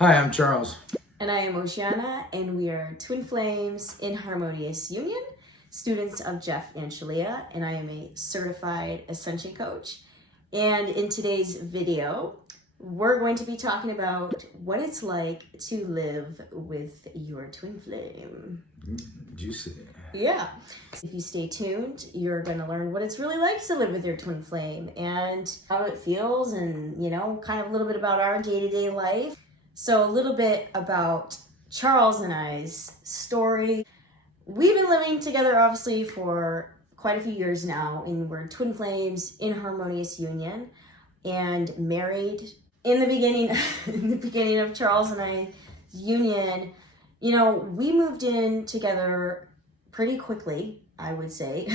Hi, I'm Charles. And I am Oceana, and we are twin flames in Harmonious Union, students of Jeff and Shalia, and I am a certified ascension coach. And in today's video, we're going to be talking about what it's like to live with your twin flame. Juicy. Yeah. If you stay tuned, you're going to learn what it's really like to live with your twin flame and how it feels and, kind of a little bit about our day-to-day life. So a little bit about Charles and I's story. We've been living together obviously for quite a few years now, and we're twin flames in Harmonious Union and married. In the beginning of Charles and I's union, we moved in together pretty quickly, I would say.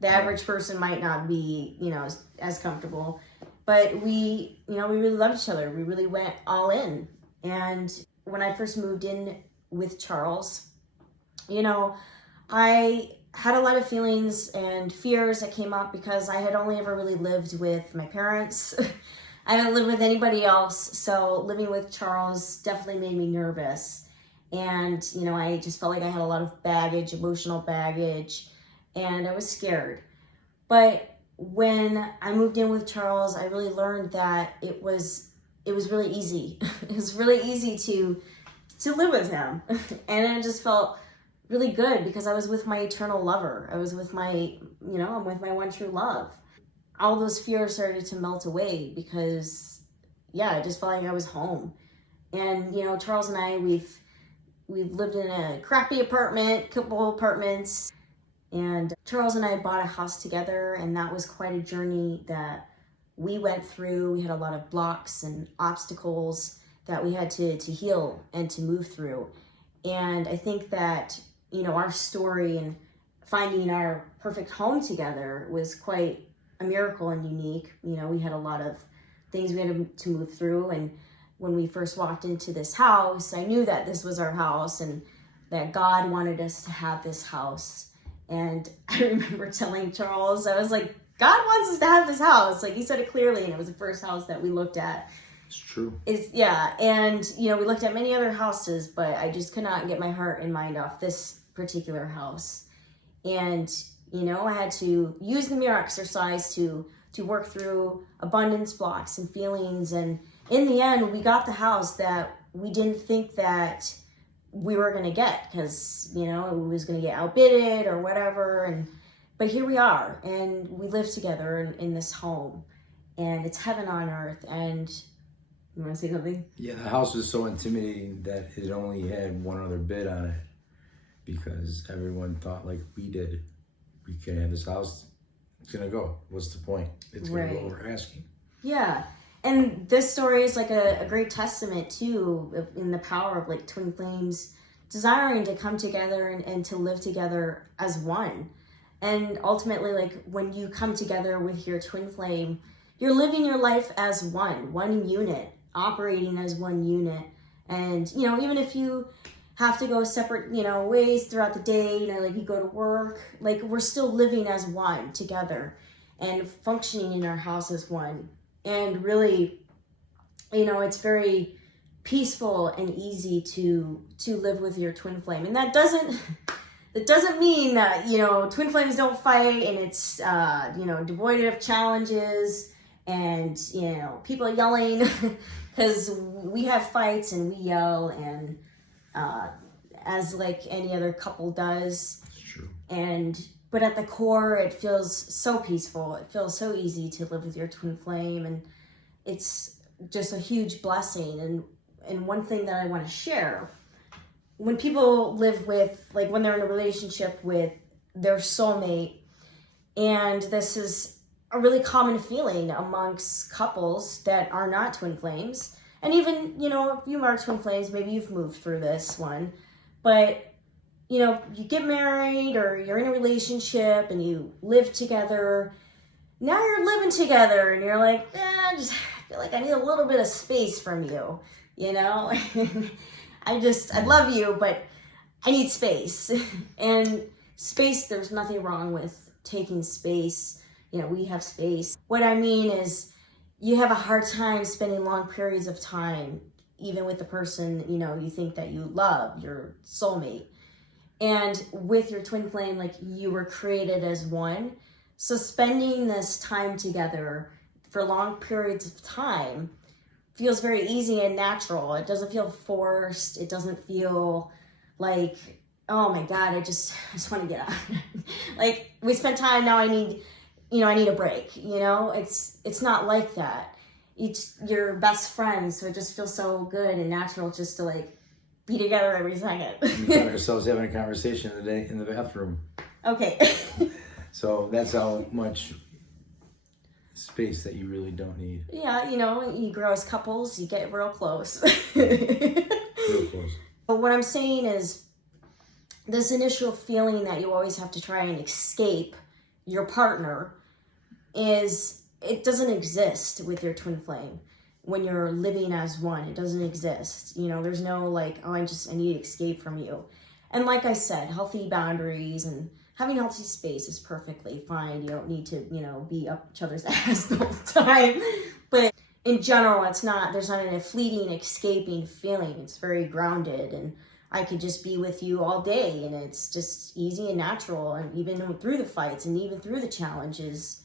The average person might not be, as comfortable. But we really loved each other. We really went all in. And when I first moved in with Charles, I had a lot of feelings and fears that came up because I had only ever really lived with my parents. I haven't lived with anybody else. So living with Charles definitely made me nervous. And, I just felt like I had a lot of baggage, emotional baggage, and I was scared. But when I moved in with Charles, I really learned that it was really easy. It was really easy to live with him. And it just felt really good because I was with my eternal lover. I was with I'm with my one true love. All those fears started to melt away because, I just felt like I was home. And, Charles and I, we've lived in a crappy apartment, couple apartments. And Charles and I bought a house together, and that was quite a journey that we went through. We had a lot of blocks and obstacles that we had to heal and to move through. And I think that, our story and finding our perfect home together was quite a miracle and unique. We had a lot of things we had to move through. And when we first walked into this house, I knew that this was our house and that God wanted us to have this house. And I remember telling Charles, I was like, God wants us to have this house. Like, he said it clearly, and it was the first house that we looked at. It's true. And, we looked at many other houses, but I just could not get my heart and mind off this particular house. And, I had to use the mirror exercise to work through abundance blocks and feelings. And in the end, we got the house that we didn't think that we were going to get because, it was going to get outbidded or whatever. But here we are, and we live together in this home, and it's heaven on earth. And you want to say something? Yeah, the house was so intimidating that it only had one other bid on it because everyone thought like we did. We can't have this house. It's going to go. What's the point? It's going to go what we're asking. Yeah. And this story is like a great testament too in the power of like twin flames desiring to come together and to live together as one. And ultimately, like when you come together with your twin flame, you're living your life as one unit, operating as one unit. And, even if you have to go separate, ways throughout the day, like you go to work, like we're still living as one together and functioning in our house as one. And really, it's very peaceful and easy to live with your twin flame. And that doesn't mean that, twin flames don't fight and it's, devoid of challenges and, people are yelling because we have fights and we yell and as like any other couple does. It's true. But at the core, it feels so peaceful. It feels so easy to live with your twin flame. And it's just a huge blessing. And one thing that I want to share, when people live with, like when they're in a relationship with their soulmate, and this is a really common feeling amongst couples that are not twin flames. And even, if you are twin flames, maybe you've moved through this one. But you get married or you're in a relationship and you live together. Now you're living together and you're like, I just feel like I need a little bit of space from you, I love you, but I need space. And space, there's nothing wrong with taking space. We have space. What I mean is you have a hard time spending long periods of time even with the person, you know, you think that you love, your soulmate. And with your twin flame, like, you were created as one. So spending this time together for long periods of time feels very easy and natural. It doesn't feel forced. It doesn't feel like, oh my God, I just want to get out. Like, we spent time, now I need a break, you know? It's not like that. You're best friends, so it just feels so good and natural just to, like, be together every second. We found ourselves having a conversation today in the bathroom. Okay. So that's how much space that you really don't need. Yeah, you know, you grow as couples, you get real close. Real close. But what I'm saying is, this initial feeling that you always have to try and escape your partner it doesn't exist with your twin flame. When you're living as one, it doesn't exist. You know, there's no like, oh, I need to escape from you. And like I said, healthy boundaries and having healthy space is perfectly fine. You don't need to, you know, be up each other's ass the whole time. But in general, there's not a fleeting, escaping feeling. It's very grounded, and I could just be with you all day, and it's just easy and natural. And even through the fights and even through the challenges,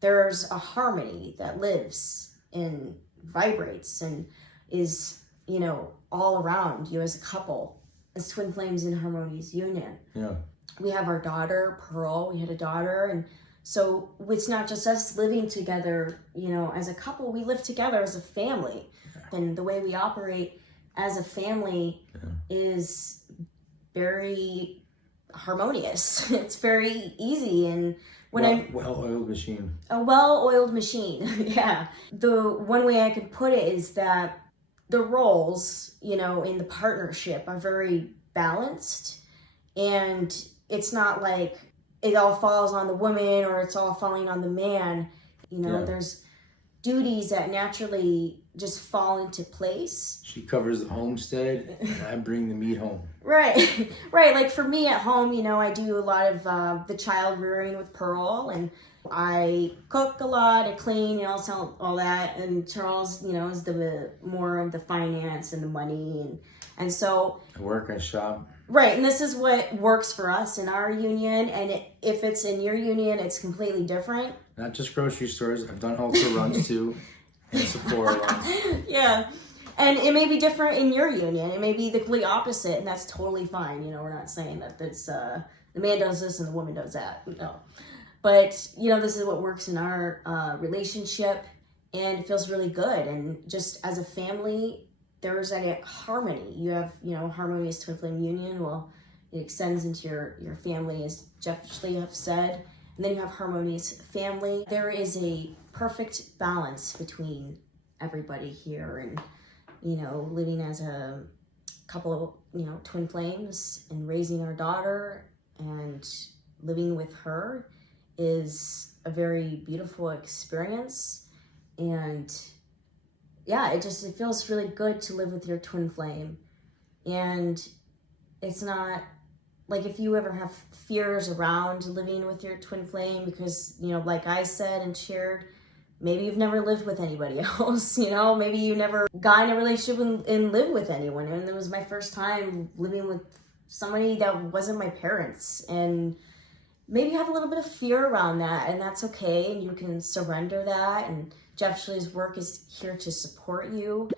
there's a harmony that lives and vibrates and is, you know, all around you as a couple, as twin flames in Harmonious Union. Yeah. We have our daughter, Pearl. We had a daughter, and so it's not just us living together, you know, as a couple. We live together as a family. Yeah. And the way we operate as a family is very harmonious. It's very easy, and well-oiled machine. A well-oiled machine. Yeah. The one way I could put it is that the roles, you know, in the partnership are very balanced, and it's not like it all falls on the woman or it's all falling on the man. You know, there's duties that naturally just fall into place. She covers the homestead, and I bring the meat home. Right, right. Like for me at home, you know, I do a lot of the child rearing with Pearl, and I cook a lot, I clean, you know, all that. And Charles, you know, is the more of the finance and the money, and so I work, I shop. Right, and this is what works for us in our union, and if it's in your union, it's completely different. Not just grocery stores. I've done Ultra runs too, and Sephora runs. Yeah, and it may be different in your union. It may be the complete opposite, and that's totally fine. You know, we're not saying that that's the man does this and the woman does that. No, but you know, this is what works in our relationship, and it feels really good. And just as a family, there's a harmony. You have, you know, Harmonious Twin Flame Union. Well, it extends into your family, as Jeff Lee have said. And then you have Harmonious Family. There is a perfect balance between everybody here, and, you know, living as a couple of, you know, twin flames and raising our daughter and living with her is a very beautiful experience. And yeah, it feels really good to live with your twin flame. And it's not like, if you ever have fears around living with your twin flame, because, you know, like I said and shared, maybe you've never lived with anybody else, you know, maybe you never got in a relationship and lived with anyone. And it was my first time living with somebody that wasn't my parents. And maybe you have a little bit of fear around that, and that's okay. And you can surrender that. And Jeff Lee's work is here to support you.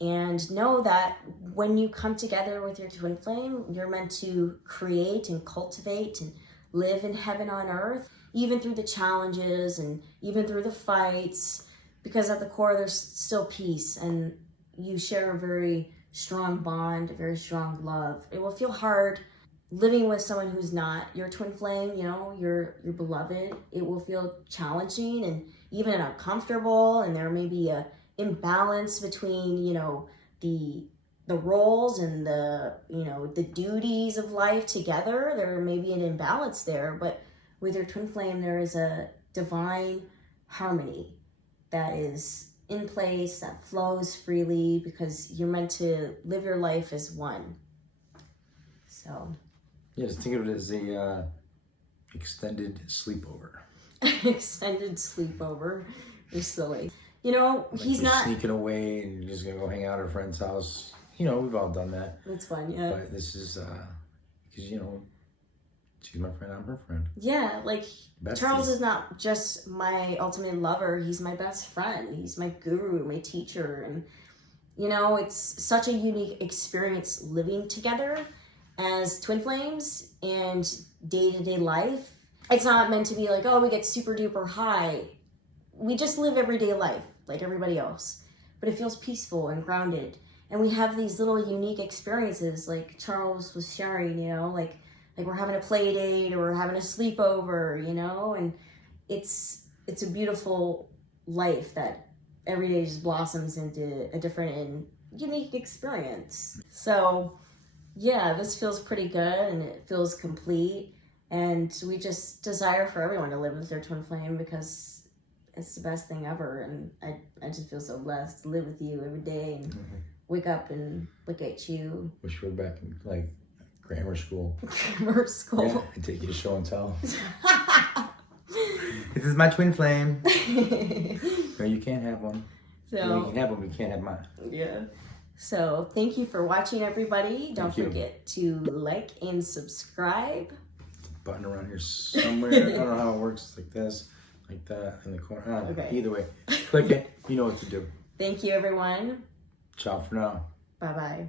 And know that when you come together with your twin flame, you're meant to create and cultivate and live in heaven on earth, even through the challenges and even through the fights, because at the core there's still peace, and you share a very strong bond, a very strong love. It will feel hard living with someone who's not your twin flame, you know, your beloved. It will feel challenging and even uncomfortable, and there may be a imbalance between, you know, the roles and the, you know, the duties of life together. There may be an imbalance there, but with your twin flame, there is a divine harmony that is in place, that flows freely, because you're meant to live your life as one. So yeah, just think of it as a extended sleepover. Extended sleepover. You're silly. You know, Like he's you're not. sneaking away and you're just gonna go hang out at a friend's house. You know, we've all done that. It's fun, yeah. But this is because you know, she's my friend. I'm her friend. Yeah, like Bestie. Charles is not just my ultimate lover. He's my best friend. He's my guru, my teacher, and you know, it's such a unique experience living together as twin flames and day-to-day life. It's not meant to be like, oh, we get super duper high. We just live everyday life like everybody else, but it feels peaceful and grounded. And we have these little unique experiences like Charles was sharing, you know, like we're having a play date or we're having a sleepover, you know, and it's a beautiful life that every day just blossoms into a different and unique experience. So yeah, this feels pretty good and it feels complete. And we just desire for everyone to live with their twin flame because it's the best thing ever. And I just feel so blessed to live with you every day and wake up and look at you. Wish we were back in like grammar school. Grammar school. Yeah, and take you to show and tell. This is my twin flame. No, you can't have one. So You can have one, but you can't have mine. yeah. So thank you for watching, everybody. Don't forget to like and subscribe. Button around here somewhere. I don't know how it works. Like this, like that, in the corner. Okay. Either way, click it. You know what to do. Thank you, everyone. Ciao for now. Bye-bye.